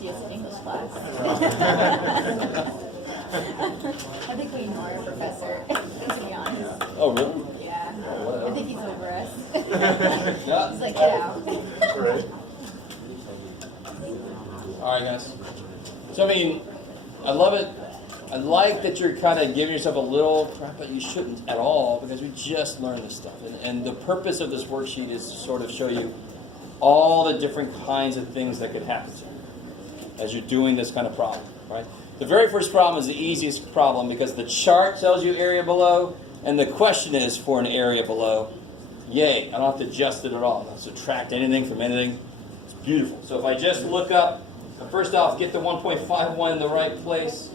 easiest in English class. I think we ignore our professor, to be honest. Oh, really? Yeah. I think he's over us. Yeah. He's like, get out. Right. All right, guys. So, I mean, I love it. I like that you're kind of giving yourself a little crap, but you shouldn't at all, because we just learned this stuff. And the purpose of this worksheet is to sort of show you all the different kinds of things that could happen to you as you're doing this kind of problem, right? The very first problem is the easiest problem because the chart tells you area below, and the question is for an area below. Yay, I don't have to adjust it at all. I don't subtract anything from anything. It's beautiful. So if I just look up, first off, get the 1.51 in the right place.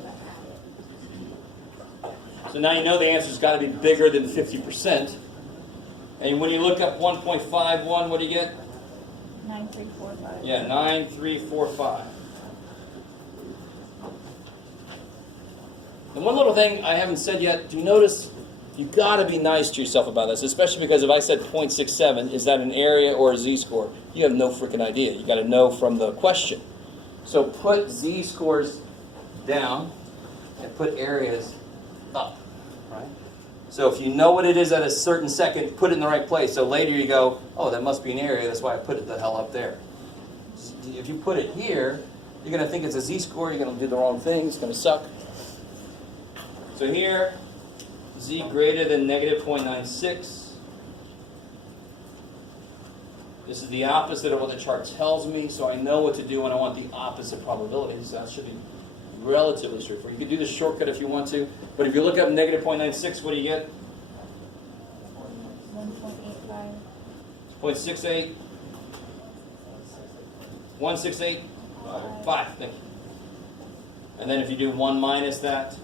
So now you know the answer's got to be bigger than 50%. And when you look up 1.51, what do you get? 9345. Yeah, 9345. And one little thing I haven't said yet, do you notice you've got to be nice to yourself about this, especially because if I said 0.67, is that an area or a z-score? You have no freaking idea. You got to know from the question. So put z-scores down and put areas up, right? So if you know what it is at a certain second, put it in the right place. So later you go, oh, that must be an area. That's why I put it the hell up there. If you put it here, you're going to think it's a z-score. You're going to do the wrong thing. It's going to suck. So here, z greater than negative 0.96. This is the opposite of what the chart tells me, so I know what to do when I want the opposite probabilities. That should be relatively straightforward. You can do the shortcut if you want to, but if you look up negative 0.96, what do you get? 1.85. 0.68? 168? 5, thank you. And then if you do 1 minus that,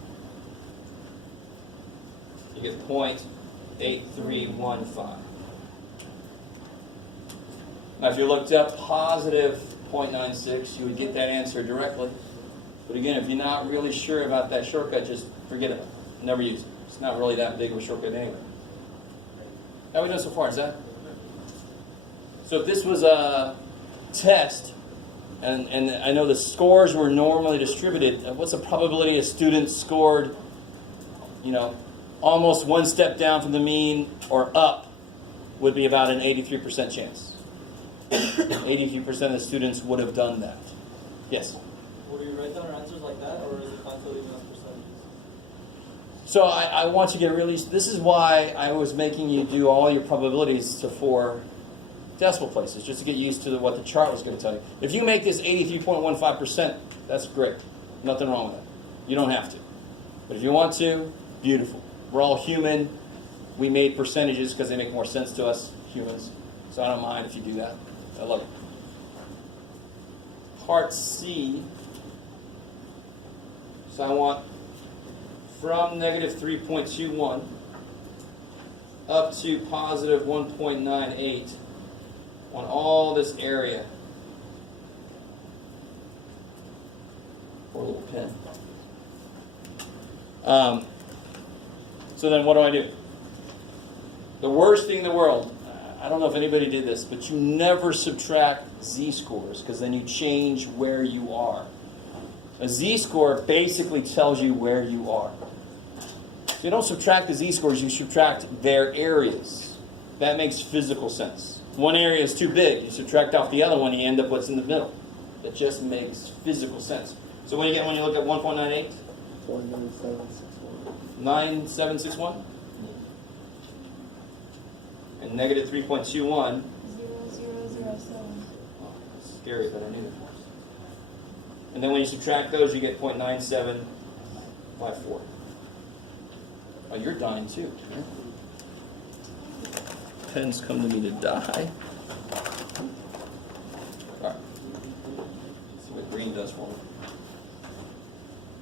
you get 0.8315. Now if you looked up positive 0.96, you would get that answer directly. But again, if you're not really sure about that shortcut, just forget it. Never use it. It's not really that big of a shortcut anyway. How we done so far? Is that? So if this was a test, and I know the scores were normally distributed, what's the probability a student scored, almost one step down from the mean or up would be about an 83% chance. 83% of the students would have done that. Yes? Would you write down our answers like that, or is it calculating as percentages? So I want you to get really, this is why I was making you do all your probabilities to 4 decimal places, just to get used to what the chart was going to tell you. If you make this 83.15%, that's great. Nothing wrong with that. You don't have to. But if you want to, beautiful. We're all human. We made percentages because they make more sense to us, humans. So I don't mind if you do that. I love it. Part C. So I want from negative 3.21 up to positive 1.98 on all this area. Poor little pen. So then what do? The worst thing in the world, I don't know if anybody did this, but you never subtract z-scores because then you change where you are. A z-score basically tells you where you are. So you don't subtract the z-scores, you subtract their areas. That makes physical sense. One area is too big, you subtract off the other one, you end up what's in the middle. That just makes physical sense. So what do you get when you look at 1.98? 9761? And negative 3.21. 0007. Scary, but I knew it. And then when you subtract those, you get 0.9754. Oh, you're dying too. Pens come to me to die. All right. Let's see what green does for me.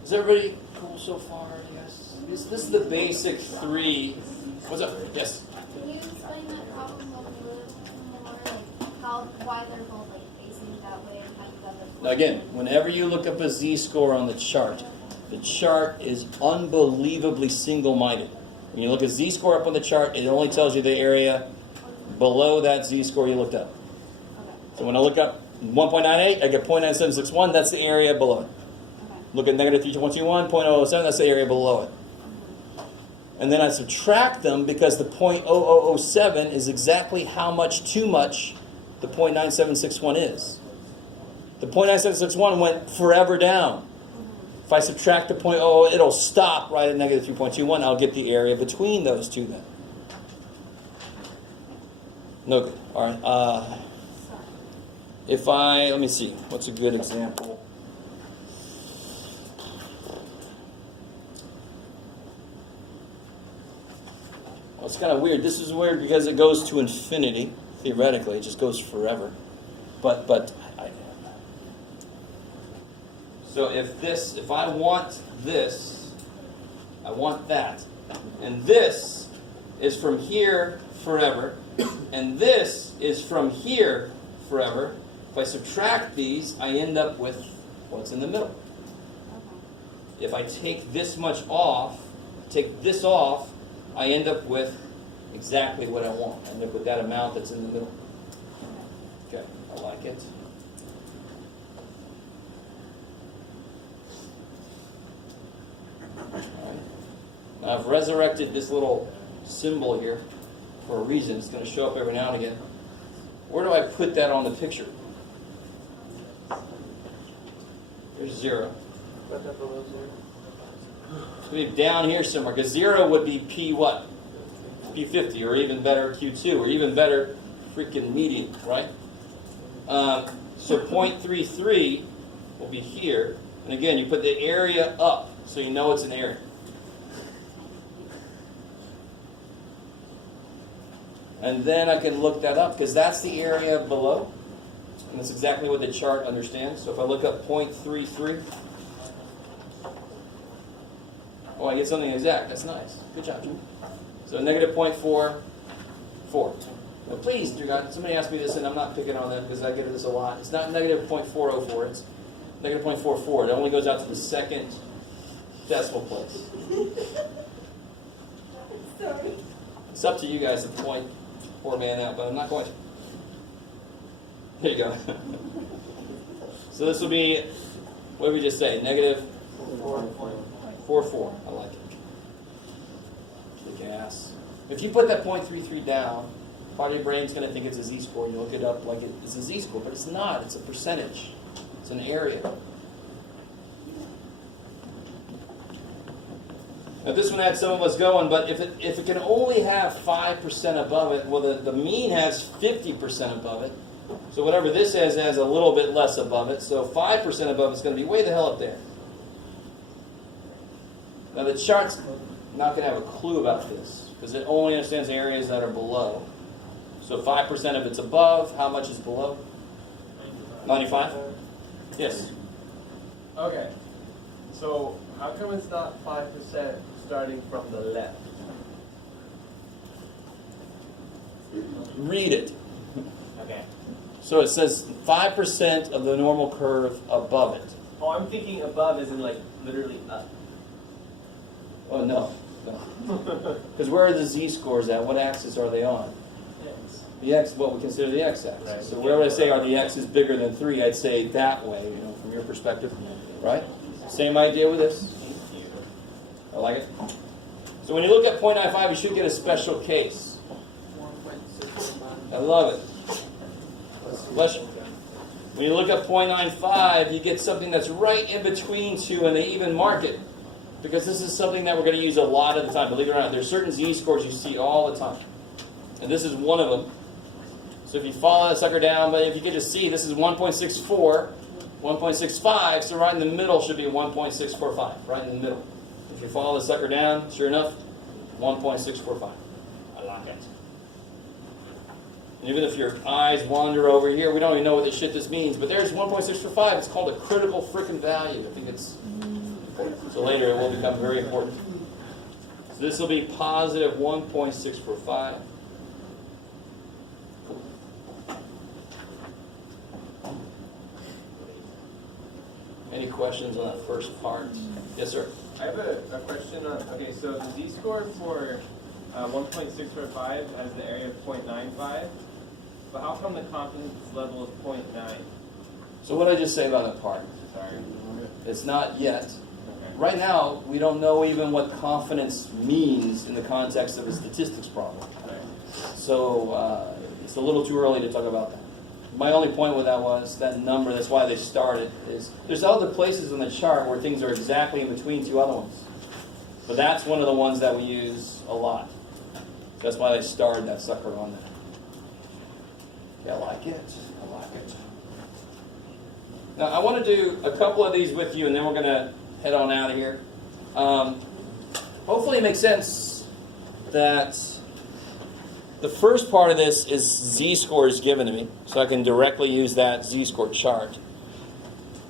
Is everybody cool so far? Yes. This is the basic 3. What's up? Yes. Can you explain that problem a little more? Why they're both facing that way and how you got the Now again, whenever you look up a z-score on the chart is unbelievably single-minded. When you look at z-score up on the chart, it only tells you the area below that z-score you looked up. So when I look up 1.98, I get 0.9761, that's the area below it. Okay. Look at negative 3.21, 0.007, that's the area below it. And then I subtract them because the 0.0007 is exactly how much too much the 0.9761 is. The 0.9761 went forever down. If I subtract the 0.00, it'll stop right at negative 3.21. I'll get the area between those two then. No good. All right. If I, let me see, what's a good example? Well, it's kind of weird. This is weird because it goes to infinity. Theoretically, it just goes forever. So if I want this, I want that. And this is from here forever. And this is from here forever. If I subtract these, I end up with what's in the middle. If I take this much off, take this off, I end up with exactly what I want. I end up with that amount that's in the middle. Okay, I like it. All right. Now I've resurrected this little symbol here for a reason. It's going to show up every now and again. Where do I put that on the picture? There's 0. Put that below 0. It's going to be down here somewhere, because 0 would be P what? P50, or even better Q2, or even better freaking median, right? So 0.33 will be here. And again, you put the area up, so you know it's an area. And then I can look that up, because that's the area below. And that's exactly what the chart understands. So if I look up 0.33, oh, I get something exact. That's nice. Good job, Jimmy. So negative 0.44. Now please, dear God, somebody asked me this, and I'm not picking on them because I get this a lot. It's not negative 0.404. It's negative 0.44. It only goes out to the second decimal place. Sorry. It's up to you guys to point poor man out, but I'm not going to. Here you go. So this will be, what did we just say? Negative 4.44. I like it. Kick ass. If you put that 0.33 down, part of your brain's going to think it's a z-score. You look it up like it's a z-score, but it's not. It's a percentage. It's an area. Now this one had some of us going, but if it can only have 5% above it, well, the mean has 50% above it. So whatever this has a little bit less above it. So 5% above it's going to be way the hell up there. Now the chart's not going to have a clue about this because it only understands areas that are below. So 5% of it's above. How much is below? 95? Yes. Okay. So how come it's not 5% starting from the left? Read it. Okay. So it says 5% of the normal curve above it. Oh, I'm thinking above is in like literally up. Oh, no. Because where are the z-scores at? What axis are they on? Yes. The x, what we consider the x-axis. Right. So where would I say are the x's bigger than 3? I'd say that way, from your perspective. Right? Same idea with this. I like it. So when you look at 0.95, you should get a special case. I love it. Bless you. When you look at 0.95, you get something that's right in between two, and they even mark it. Because this is something that we're going to use a lot of the time. Believe it or not, there's certain z-scores you see all the time. And this is one of them. So if you follow that sucker down, but if you could just see, this is 1.64, 1.65, so right in the middle should be 1.645, right in the middle. If you follow the sucker down, sure enough, 1.645. I like it. And even if your eyes wander over here, we don't even know what this means, but there's 1.645. It's called a critical freaking value. I think it's important. So later it will become very important. So this will be positive 1.645. Any questions on that first part? Yes, sir. I have a question on, okay, so the z-score for 1.645 has the area of 0.95, but how come the confidence level is 0.9? So what did I just say about that part? Sorry. It's not yet. Okay. Right now, we don't know even what confidence means in the context of a statistics problem. Right. So it's a little too early to talk about that. My only point with that was that number, that's why they started, is there's other places on the chart where things are exactly in between two other ones. But that's one of the ones that we use a lot. That's why they starred that sucker on there. Yeah, I like it. I like it. Now, I want to do a couple of these with you, and then we're going to head on out of here. Hopefully it makes sense that the first part of this is z-scores given to me, so I can directly use that z-score chart.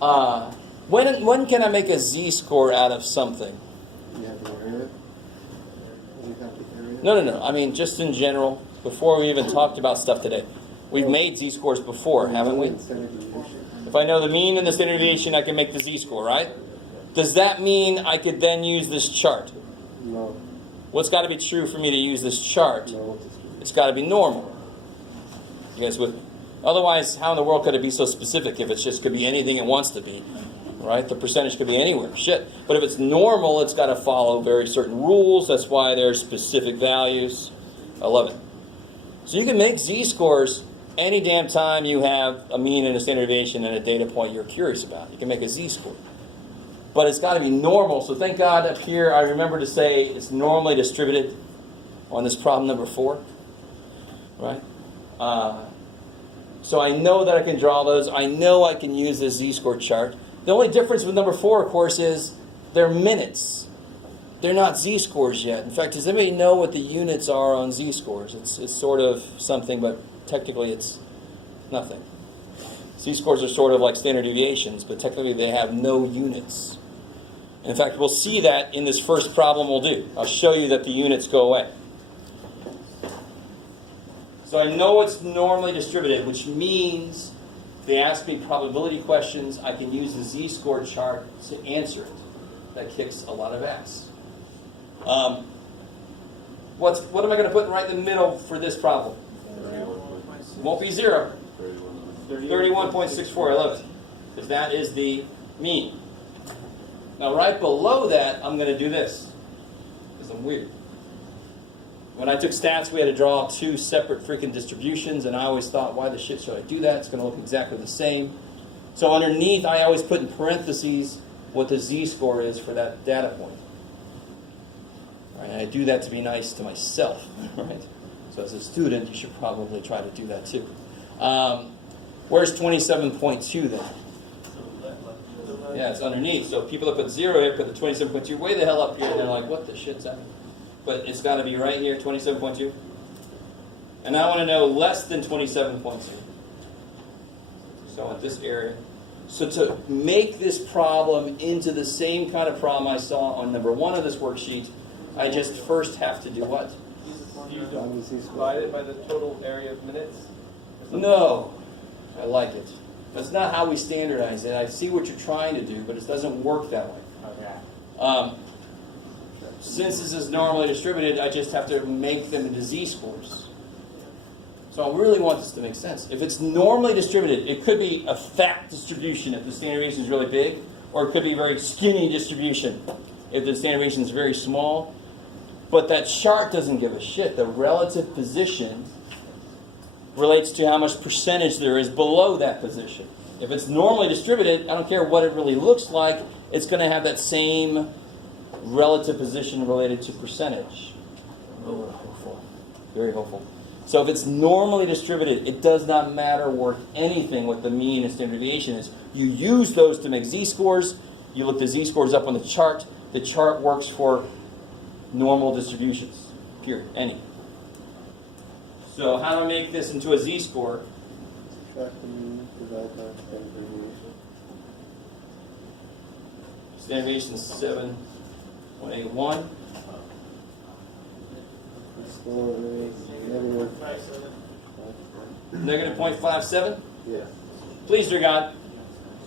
When can I make a z-score out of something? You have the area? You have the area? No. I mean, just in general, before we even talked about stuff today. We've made z-scores before, haven't we? Standard deviation. If I know the mean and the standard deviation, I can make the z-score, right? Does that mean I could then use this chart? No. What's got to be true for me to use this chart? No. It's got to be normal. You guys with me? Otherwise, how in the world could it be so specific if it just could be anything it wants to be? Right? The percentage could be anywhere. Shit. But if it's normal, it's got to follow very certain rules. That's why there's specific values. I love it. So you can make z-scores any damn time you have a mean and a standard deviation and a data point you're curious about. You can make a z-score. But it's got to be normal. So thank God up here I remember to say it's normally distributed on this problem number 4. Right? So I know that I can draw those. I know I can use this z-score chart. The only difference with number 4, of course, is they're minutes. They're not z-scores yet. In fact, does anybody know what the units are on z-scores? It's sort of something, but technically it's nothing. Z-scores are sort of like standard deviations, but technically they have no units. In fact, we'll see that in this first problem we'll do. I'll show you that the units go away. So I know it's normally distributed, which means if they ask me probability questions, I can use the z-score chart to answer it. That kicks a lot of ass. What am I going to put right in the middle for this problem? It won't be 0. 31.64, I love it. Because that is the mean. Now right below that, I'm going to do this. Because I'm weird. When I took stats, we had to draw 2 separate freaking distributions, and I always thought, why the shit should I do that? It's going to look exactly the same. So underneath, I always put in parentheses what the z-score is for that data point. Right, and I do that to be nice to myself. Right? So as a student, you should probably try to do that too. Where's 27.2 then? Yeah, it's underneath. So people that put 0 here put the 27.2 way the hell up here, and they're like, what the shit's that? But it's got to be right here, 27.2. And I want to know less than 27.2. So at this area. So to make this problem into the same kind of problem I saw on number 1 of this worksheet, I just first have to do what? You divide it by the total area of minutes? No. I like it. That's not how we standardize it. I see what you're trying to do, but it doesn't work that way. Okay. Since this is normally distributed, I just have to make them into z-scores. So I really want this to make sense. If it's normally distributed, it could be a fat distribution if the standard deviation is really big, or it could be a very skinny distribution if the standard deviation is very small. But that chart doesn't give a shit. The relative position relates to how much percentage there is below that position. If it's normally distributed, I don't care what it really looks like, it's going to have that same relative position related to percentage. Oh, hopeful. Very hopeful. So if it's normally distributed, it does not matter worth anything what the mean and standard deviation is. You use those to make z-scores. You look the z-scores up on the chart. The chart works for normal distributions, period, any. So how do I make this into a z-score? Subtract the mean, divide by standard deviation. Standard deviation is 7.81. The score is negative. Negative 0.57. Yeah. Please, dear God,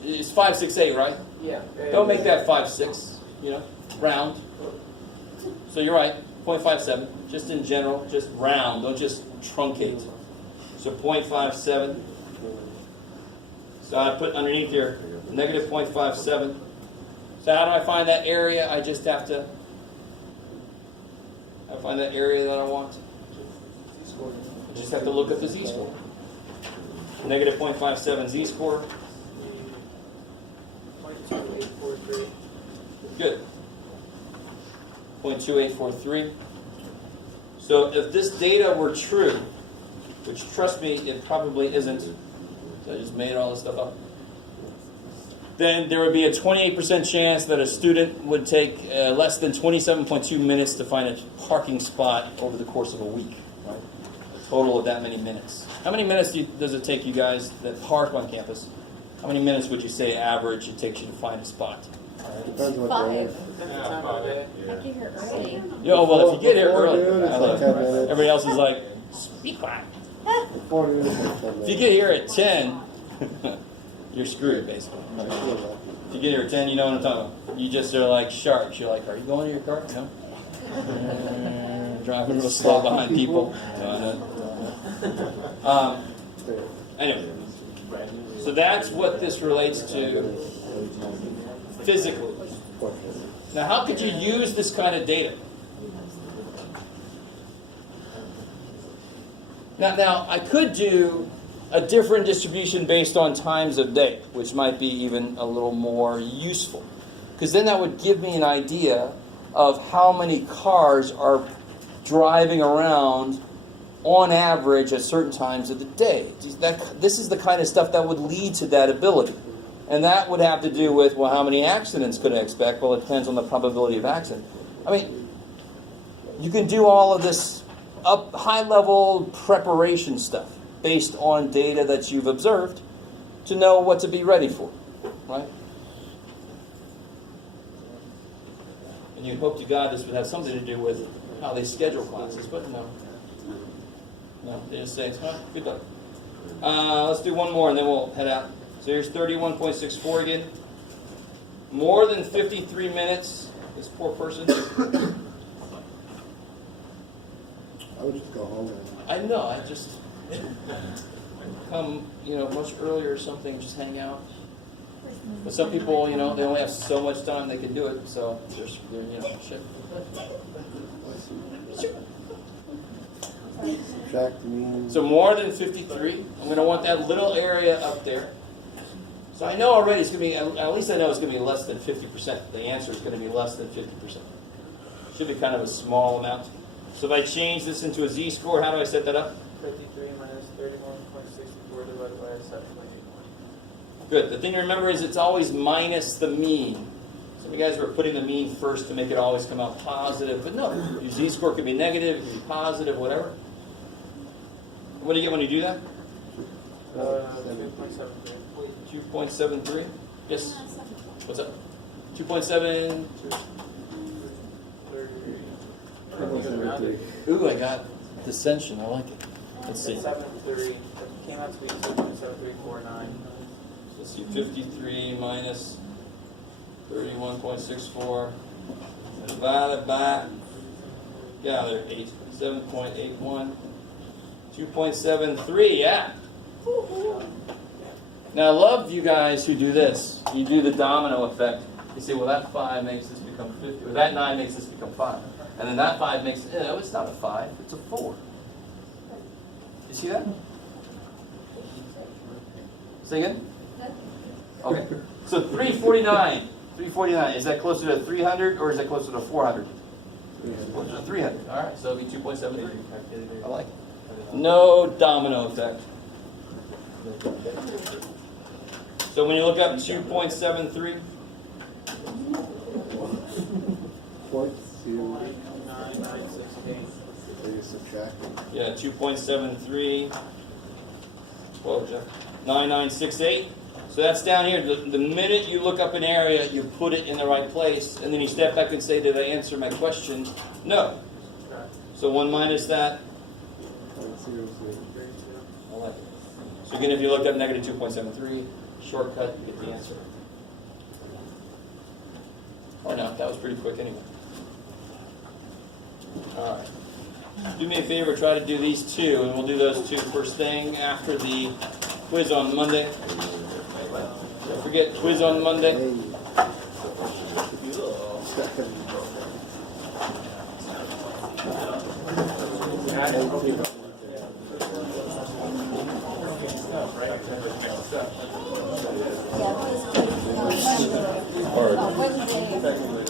it's 568, right? Yeah. Don't make that 5.6. You know, round. So you're right, 0.57. Just in general, just round. Don't just truncate. So 0.57. So I put underneath here negative 0.57. So how do I find that area? I just have to find that area that I want. I just have to look at the z-score. Negative 0.57 z-score. 0.2843. Good. 0.2843. So if this data were true, which trust me, it probably isn't, so I just made all this stuff up, then there would be a 28% chance that a student would take less than 27.2 minutes to find a parking spot over the course of a week. Right? A total of that many minutes. How many minutes does it take you guys that park on campus? How many minutes would you say average it takes you to find a spot? Depends what day. 5. Yeah, probably. I get here early. Yo, well, if you get here Before early, noon, it's I like love 10 it. minutes. Everybody else is like, be quiet. Before noon, it's like 10 If you get here at 10, you're screwed, basically. I feel that. If you get here at 10, you know what I'm talking about. You just are like sharks. You're like, are you going to your car? No. Driving real slow behind people. Anyway, so that's what this relates to physically. Now, how could you use this kind of data? Now, I could do a different distribution based on times of day, which might be even a little more useful. Because then that would give me an idea of how many cars are driving around on average at certain times of the day. This is the kind of stuff that would lead to that ability. And that would have to do with, well, how many accidents could I expect? Well, it depends on the probability of accident. I mean, you can do all of this up high-level preparation stuff based on data that you've observed to know what to be ready for, right? And you hope to God this would have something to do with how they schedule classes, but no. No, they just say, good luck. Let's do one more and then we'll head out. So here's 31.64 again. More than 53 minutes, this poor person. I would just go home and I know, I just come, much earlier or something, just hang out. But some people, they only have so much time they can do it, so they're shit. subtract the mean. So more than 53, I'm going to want that little area up there. So I know already it's going to be, at least I know it's going to be less than 50%. The answer is going to be less than 50%. Should be kind of a small amount. So if I change this into a z-score, how do I set that up? 53 minus 31.64 divided by 7.81. Good. The thing to remember is it's always minus the mean. Some of you guys were putting the mean first to make it always come out positive, but no. Your z-score could be negative, it could be positive, whatever. What do you get when you do that? 2.73. 2.73? Yes? What's up? 2.7? 3.73. Ooh, I got dissension. I like it. Let's see. 7.3. It came out to be 2.7349. Let's see. 53 minus 31.64 divided by, there, 8. 7.81. 2.73, yeah. Now, I love you guys who do this. You do the domino effect. You say, well, that 5 makes this become 50, or that 9 makes this become 5. And then that 5 makes, it's not a 5, it's a 4. You see that? Say again? Okay. So 349. 349, is that closer to 300 or is that closer to 400? Closer to 300. All right, so it'll be 2.73. I like it. No domino effect. So when you look up 2.73, 9.968. So you're subtracting. yeah, 2.73. Whoa, Jeff. 9968. So that's down here. The minute you look up an area, you put it in the right place, and then you step back and say, did I answer my question? No. So 1 minus that. 0.00. I like it. So again, if you look up negative 2.73, shortcut, you get the answer. Or not, that was pretty quick anyway. All right. Do me a favor, try to do these two, and we'll do those two first thing after the quiz on Monday. forget, quiz on Monday. Hey. Yeah, because on Wednesday.